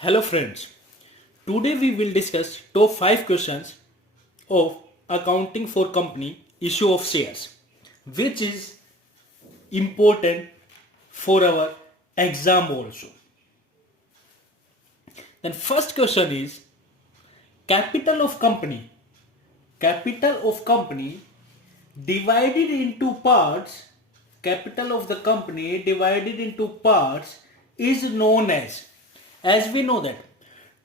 Hello friends, today we will discuss top 5 questions of accounting for company issue of shares, which is important for our exam also. Then first question is capital of company. Capital of company divided into parts, capital of the company divided into parts is known as we know that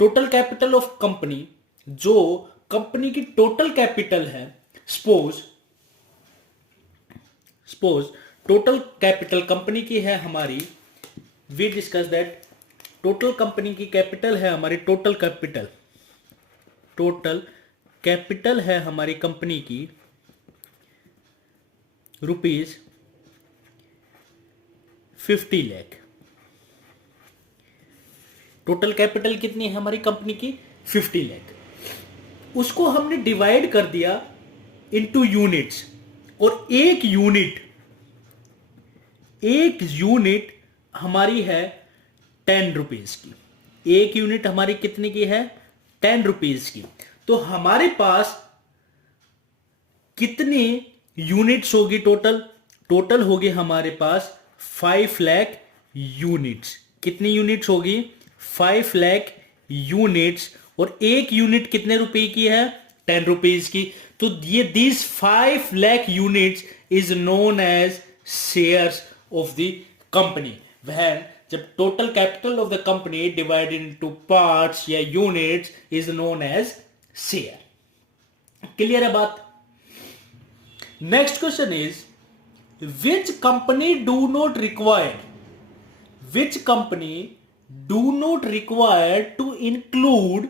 total capital of company, जो company की total capital है, suppose total capital company की है हमारी, we discuss that total company की capital है हमारी, total capital है हमारी कंपनी की रुपीज 50 लाख। टोटल कैपिटल कितनी है हमारी कंपनी की? 50 लाख। उसको हमने डिवाइड कर दिया इनटू यूनिट्स, और एक यूनिट हमारी है 10 रुपीज की। एक यूनिट हमारी कितने की है? 10 रुपीज की। तो हमारे पास कितनी यूनिट्स होगी? टोटल होगी हमारे पास 5 लाख यूनिट्स। कितनी यूनिट्स होगी? 5 लाख यूनिट्स। और एक यूनिट कितने रुपए की है? 10 रुपीज की। तो ये these 5 lakh units is known as shares of the company. वह जब total capital of the company divided into parts या units is known as share. Clear है बात? Next question is which company do not require to include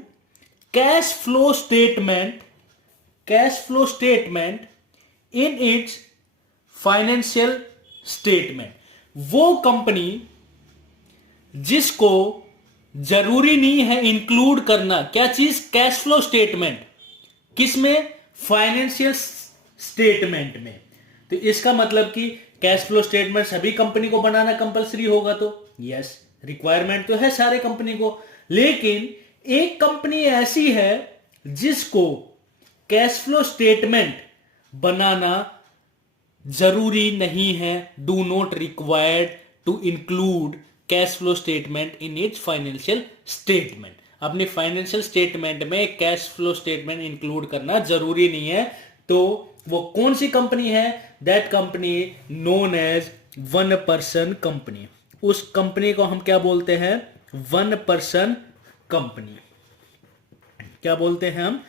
cash flow statement in its financial statement। वो company जिसको जरूरी नहीं है include करना क्या चीज? Cash flow statement. किसमें? फाइनेंशियल स्टेटमेंट में। तो इसका मतलब कि कैश फ्लो स्टेटमेंट सभी कंपनी को बनाना कंपलसरी होगा। तो यस, रिक्वायरमेंट तो है सारे कंपनी को, लेकिन एक कंपनी ऐसी है जिसको कैश फ्लो स्टेटमेंट बनाना जरूरी नहीं है। Do not required to include cash flow statement in its financial statement. अपनी फाइनेंशियल स्टेटमेंट में कैश फ्लो स्टेटमेंट इंक्लूड करना जरूरी नहीं है। तो वो कौन सी कंपनी है? That company known as 1 person company. उस कंपनी को हम क्या बोलते हैं? 1 पर्सन कंपनी। क्या बोलते हैं हम?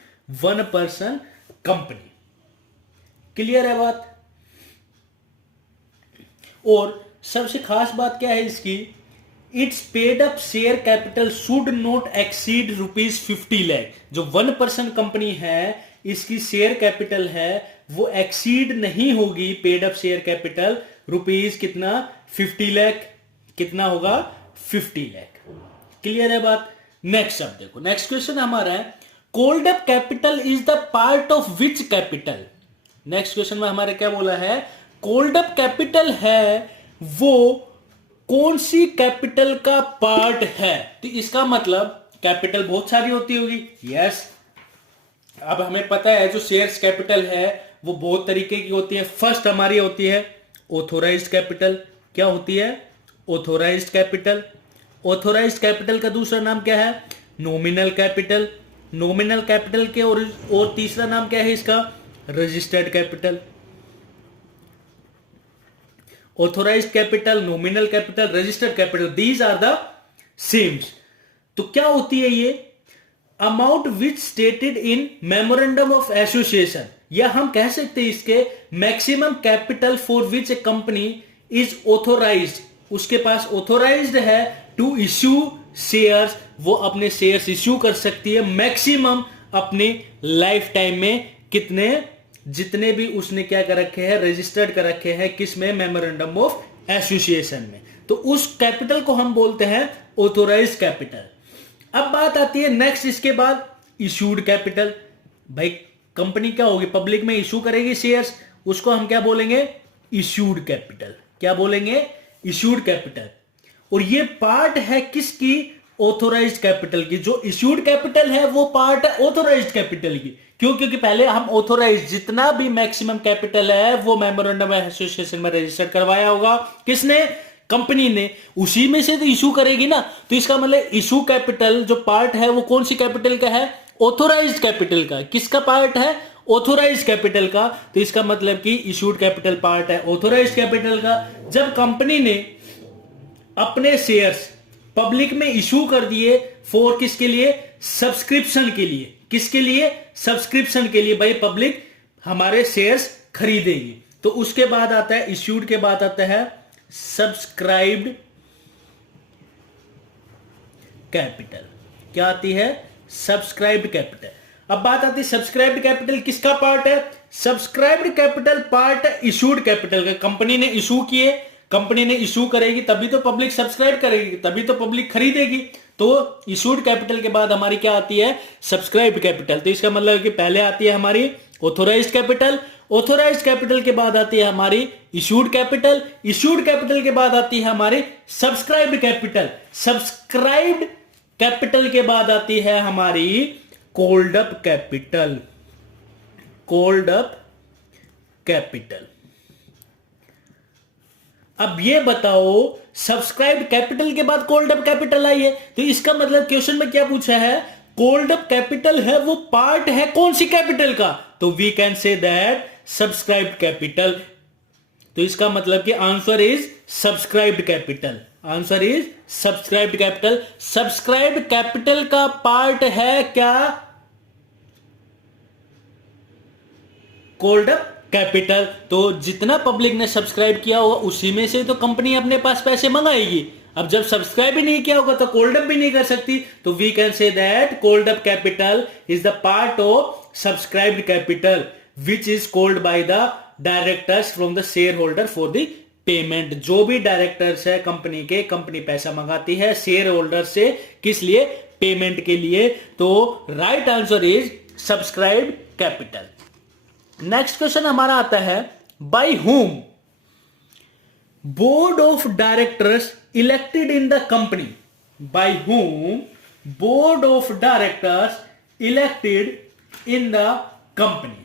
1 पर्सन कंपनी। क्लियर है बात? और सबसे खास बात क्या है इसकी? It's paid up share capital should not exceed rupees 50 lakh. जो 1 पर्सन कंपनी है, इसकी शेयर कैपिटल है वो एक्सीड नहीं होगी। Paid up share capital rupees कितना? 50 लाख। कितना होगा? 50 लाख। क्लियर है बात? नेक्स्ट अब देखो, नेक्स्ट क्वेश्चन हमारा है called up capital is the part of which capital. Next question में हमारे क्या बोला है? कॉल्ड अप कैपिटल है वो कौन सी कैपिटल का पार्ट है। तो इसका मतलब कैपिटल बहुत सारी होती होगी। यस, अब हमें पता है जो शेयर्स कैपिटल है वो बहुत तरीके की होती है। फर्स्ट हमारी होती है ऑथोराइज्ड कैपिटल। क्या होती है? Authorised capital. ऑथोराइज्ड कैपिटल का दूसरा नाम क्या है? Nominal capital. नॉमिनल कैपिटल के और तीसरा नाम क्या है इसका? Registered capital. Authorized capital, nominal capital, registered capital, these are the sames. तो क्या होती है ये? Amount which stated in memorandum of association, या हम कह सकते हैं इसके maximum capital for which a company is authorized. उसके पास ऑथोराइज्ड है टू इश्यू शेयर्स। वो अपने शेयर्स इश्यू कर सकती है मैक्सिमम अपने लाइफ टाइम में। कितने? जितने भी उसने क्या कर रखे हैं? रजिस्टर्ड कर रखे हैं। किस में? मेमोरेंडम ऑफ एसोसिएशन में। तो उस कैपिटल को हम बोलते हैं ऑथोराइज्ड कैपिटल। अब बात आती है नेक्स्ट, इसके बाद इश्यूड कैपिटल। भाई कंपनी क्या होगी? पब्लिक में इश्यू करेगी शेयर्स, उसको हम क्या बोलेंगे? Issued capital. क्या बोलेंगे? Issued capital. और ये पार्ट है किसकी? ऑथोराइज्ड कैपिटल की। जो इश्यूड कैपिटल है वो पार्ट है ऑथोराइज्ड कैपिटल की। क्यों? क्योंकि पहले हम ऑथोराइज जितना भी मैक्सिमम कैपिटल है वो मेमोरेंडम एसोसिएशन में रजिस्टर करवाया होगा। किसने? कंपनी ने। उसी में से तो इशू करेगी ना। तो इसका मतलब इशू कैपिटल जो पार्ट है वो कौन सी कैपिटल का है? ऑथोराइज्ड कैपिटल का। किसका पार्ट है? ऑथोराइज्ड कैपिटल का। तो इसका मतलब कि इशूड कैपिटल पार्ट है ऑथोराइज्ड कैपिटल का। जब कंपनी ने अपने शेयर्स पब्लिक में इशू कर दिए फॉर किसके लिए? सब्सक्रिप्शन के लिए। किसके लिए? सब्सक्रिप्शन के लिए। भाई पब्लिक हमारे शेयर्स खरीदेगी। तो उसके बाद आता है इश्यूड के बाद आता है सब्सक्राइब्ड कैपिटल। क्या आती है? Subscribed capital. अब बात आती है सब्सक्राइब्ड कैपिटल किसका पार्ट है? सब्सक्राइब्ड कैपिटल पार्ट है इशूड कैपिटल का। कंपनी ने इशू किए, कंपनी ने इशू करेगी तभी तो पब्लिक सब्सक्राइब करेगी, तभी तो पब्लिक खरीदेगी। तो इशूड कैपिटल के बाद हमारी क्या आती है? Subscribed capital. तो इसका मतलब कि पहले आती है हमारी ऑथोराइज्ड कैपिटल, ऑथोराइज्ड कैपिटल के बाद आती है हमारी इशूड कैपिटल, इशूड कैपिटल के बाद आती है हमारी सब्सक्राइब्ड कैपिटल, सब्सक्राइब्ड कैपिटल के बाद आती है हमारी called up capital, called up capital. अब ये बताओ सब्सक्राइब्ड कैपिटल के बाद कॉल्ड अप कैपिटल आई है, तो इसका मतलब क्वेश्चन में क्या पूछा है? कॉल्ड अप कैपिटल है वो पार्ट है कौन सी कैपिटल का? तो we can say that subscribed capital. तो इसका मतलब कि answer is subscribed capital, answer is subscribed capital. Subscribed capital का पार्ट है क्या? Called up capital. तो जितना पब्लिक ने सब्सक्राइब किया होगा उसी में से तो कंपनी अपने पास पैसे मंगाएगी। अब जब सब्सक्राइब भी नहीं किया होगा तो कॉल्ड अप भी नहीं कर सकती। तो we can say that called up capital is the part of subscribed capital which is called by the directors from the share holder for the payment. जो भी डायरेक्टर्स है कंपनी के, कंपनी पैसा मंगाती है शेयर होल्डर से, किस लिए? Payment के लिए। तो right answer is subscribed capital. Next question हमारा आता है by whom board of directors elected in the company. By whom board of directors elected in the company.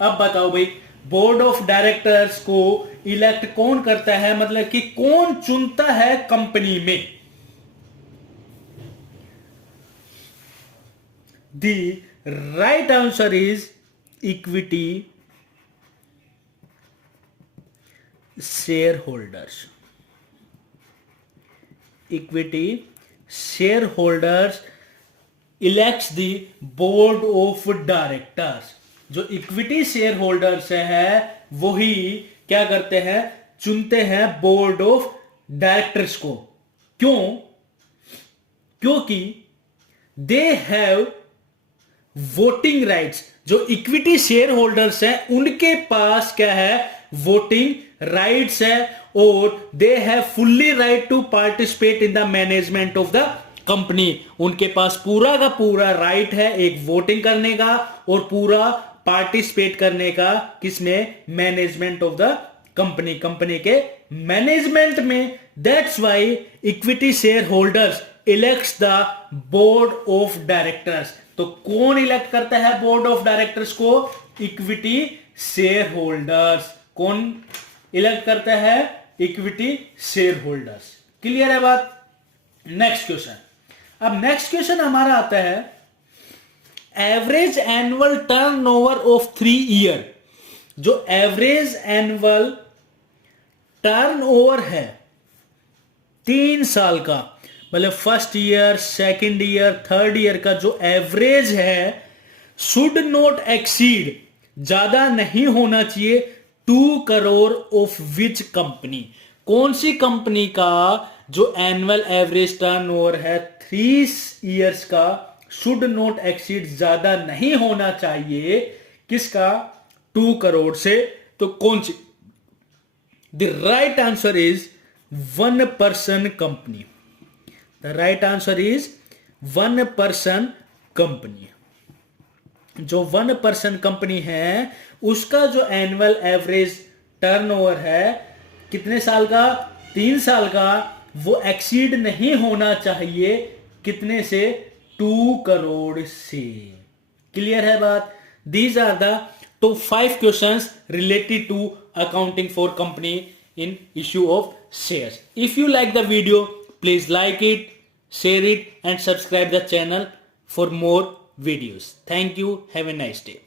अब बताओ भाई बोर्ड ऑफ डायरेक्टर्स को इलेक्ट कौन करता है, मतलब कि कौन चुनता है कंपनी में? The right answer is equity share holders. Equity share holders elects the board of directors. जो इक्विटी शेयर होल्डर्स है वही क्या करते हैं? चुनते हैं बोर्ड ऑफ डायरेक्टर्स को। क्यों? क्योंकि दे हैव वोटिंग राइट्स। जो इक्विटी शेयर होल्डर्स हैं उनके पास क्या है? वोटिंग राइट्स है और they have fully right to participate in the management of the company. उनके पास पूरा का पूरा राइट है एक वोटिंग करने का और पूरा पार्टिसिपेट करने का। किसमें? Management of the company, company के मैनेजमेंट में। That's why equity share holders elects the board of directors. तो कौन इलेक्ट करता है बोर्ड ऑफ डायरेक्टर्स को? Equity share holders. कौन इलेक्ट करता है? Equity share holders. क्लियर है बात? Next question. अब नेक्स्ट क्वेश्चन हमारा आता है average annual turnover of 3 year. जो एवरेज एनुअल टर्नओवर है 3 साल का, मतलब first year, second year, third year का जो एवरेज है शुड नॉट एक्सीड, ज्यादा नहीं होना चाहिए 2 करोड़ ऑफ विच कंपनी। कौन सी कंपनी का जो एनुअल एवरेज टर्नओवर है 3 इयर्स का शुड नॉट एक्सीड, ज्यादा नहीं होना चाहिए किसका? 2 करोड़ से। तो कौन सी? The right answer is 1 person company. The right answer is 1 person company. जो 1 पर्सन कंपनी है उसका जो एनुअल एवरेज टर्नओवर है कितने साल का? 3 साल का। वो एक्सीड नहीं होना चाहिए कितने से, 2 करोड़ से। क्लियर है बात? दीज आर द तो 5 questions related to accounting for company in issue of shares. If you like the video, please like it, share it and subscribe the channel for more videos. Thank you. Have a nice day.